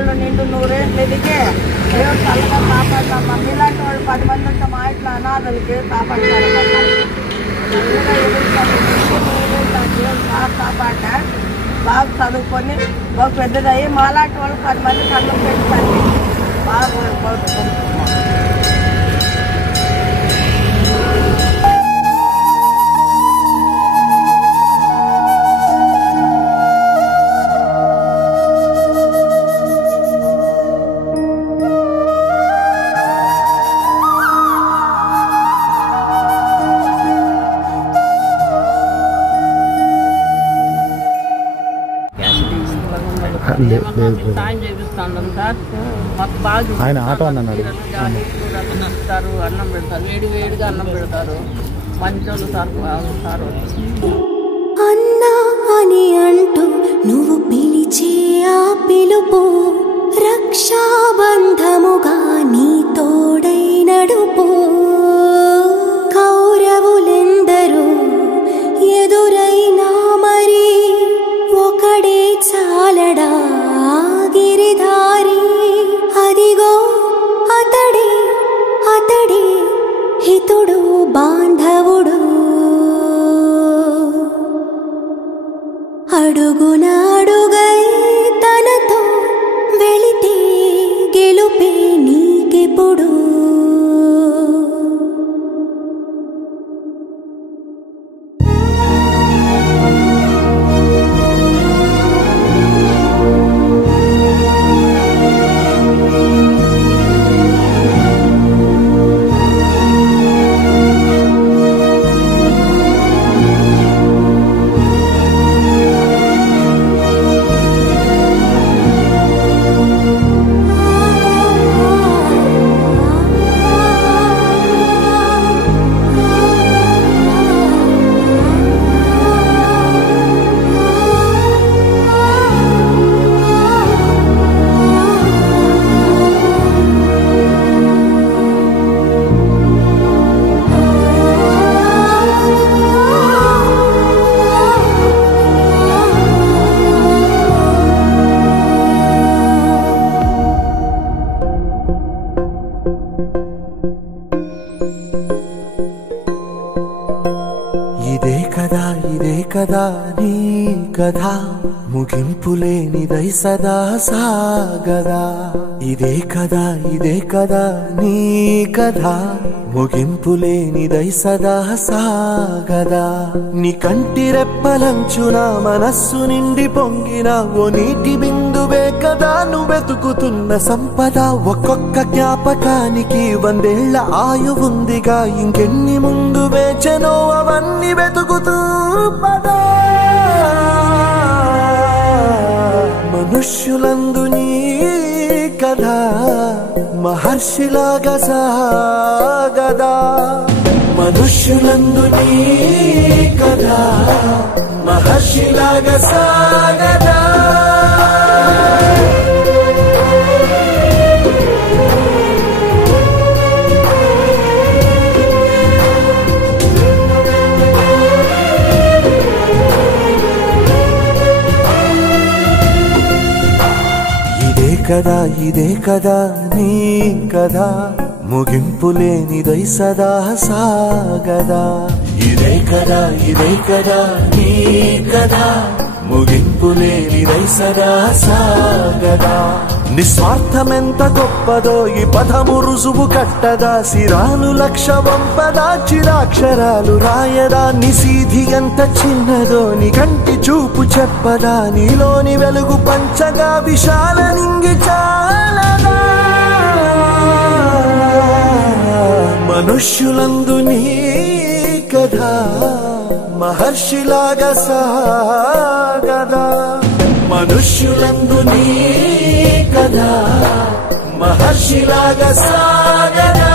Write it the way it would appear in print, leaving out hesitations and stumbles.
వాళ్ళు నిండు 100 ఏళ్ళు ఎదిగే దేవుడు చల్లగా కాపాడతామా. మీలాంటి వాళ్ళు 10 మంది ఉంటే మా ఇంట్లో అనాథలకి కాపాడతారమ్మా. చల్లగా ఎదుగుతారు బాగా కాపాడా. బాగా చదువుకొని బాగా పెద్దదయ్యి మాలాంటి వాళ్ళు 10 మంది కళ్ళు పెట్టుకోండి. బాగా సాయం చేపిస్తాం సార్. మాకు బాగా ఆయన ఆటో అన్నాడు ఇస్తారు, అన్నం పెడతారు, వేడిగా అన్నం పెడతారు. మంచోళ్ళు సార్ సార్. అన్నా అని అంటూ నువ్వు పిలిచే ఆ పిలుపు రక్షాబంధముగా నీ తోడై నడుపు. కౌరవులెందరూ ఎదురైనా మరి ఒకడే చాలడా గిరిధారి. అదిగో అతడే హితుడు బాంధవుడు. అడుగున అడుగై తనతో వెళితే గెలుపే నీకెప్పుడు. ఇదే కదా నీ కథ ముగింపులేనిదై సదా సాగదా. ఇదే కదా నీ కథ ముగింపులేనిదై సదా సాగదా. నీ కంటి రెప్పలంచున మనస్సు నిండి పొంగిన ఓ నీటి బిందువే కదా నువ్వెతుకుతున్న సంపద. ఒక్కొక్క జ్ఞాపకానికి 100 ఏళ్ల ఆయువుందిగా. ఇంకెన్ని ముందు వేచనో అవన్నీ వెతుకుతూ పదా. మనుష్యులందు నీ కథ మహర్షిలాగా సాగదా. మనుష్యులందు నీ కథ మహర్షిలాగా సాగదా. ఇదే కదా నీ కథ ముగింపులేనిదై సదా సాగదా. ఇదే కదా నీ కథ ముగింపులేనిదై సదా సాగదా. నిస్వార్థమెంత గొప్పదో ఈ పదము రుజువు కట్టదా. సిరాలు 1,00,000 వంపదా, చిరాక్షరాలు రాయదా. నిసీధి ఎంత చిన్నదో నీ కంటి చూపు చెప్పదా. నీలోని వెలుగు పంచగా విశాల నింగి చాలదా. మనుష్యులందు నీ కథ మహర్షిలాగా సాగదా. మనుష్యులందు నీ కథ మహర్షిలాగా సాగదా.